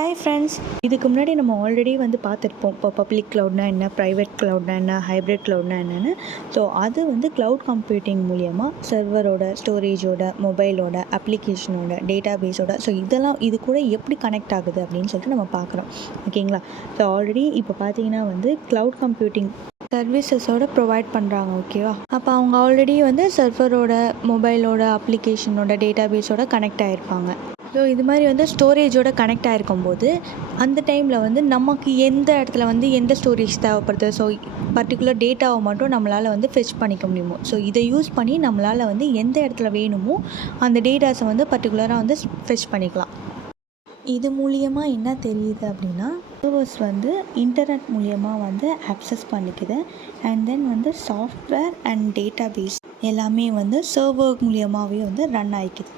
Hi friends, இதுக்கு முன்னாடி நம்ம ஆல்ரெடி வந்து பார்த்துருப்போம். இப்போ பப்ளிக் க்ளவுட்னா என்ன, ப்ரைவேட் க்ளவுட்னா என்ன, ஹைப்ரிட் க்ளவுட்னா என்னென்னு. ஸோ அது வந்து க்ளவுட் கம்ப்யூட்டிங் மூலிமா சர்வரோட, ஸ்டோரேஜோட, மொபைலோட, அப்ளிகேஷனோட, டேட்டா பேஸோட, ஸோ இது கூட எப்படி கனெக்ட் ஆகுது அப்படின்னு சொல்லிட்டு நம்ம பார்க்குறோம். ஓகேங்களா? ஸோ ஆல்ரெடி இப்போ பார்த்தீங்கன்னா வந்து க்ளவுட் கம்ப்யூட்டிங் சர்வீசஸோட ப்ரொவைட் பண்ணுறாங்க. ஓகேவா? அப்போ அவங்க ஆல்ரெடி வந்து சர்வரோட, மொபைலோட, அப்ளிகேஷனோட, டேட்டா பேஸோட கனெக்ட் ஆகிருப்பாங்க. ஸோ இது மாதிரி வந்து ஸ்டோரேஜோட கனெக்ட் ஆகிருக்கும்போது அந்த டைமில் வந்து நமக்கு எந்த இடத்துல வந்து எந்த ஸ்டோரேஜ் தேவைப்படுது, ஸோ பர்டிகுலர் டேட்டாவை மட்டும் நம்மளால் வந்து ஃபெச் பண்ணிக்க முடியுமோ, ஸோ இதை யூஸ் பண்ணி நம்மளால் வந்து எந்த இடத்துல வேணுமோ அந்த டேட்டாஸை வந்து பர்டிகுலராக வந்து ஃபெச் பண்ணிக்கலாம். இது மூலியமாக என்ன தெரியுது அப்படின்னா, சர்வர்ஸ் வந்து இன்டர்நெட் மூலியமாக வந்து ஆக்சஸ் பண்ணிக்குது. அண்ட் தென் வந்து சாஃப்ட்வேர் அண்ட் டேட்டா பேஸ் எல்லாமே வந்து சர்வர் மூலியமாகவே வந்து ரன் ஆகிக்குது.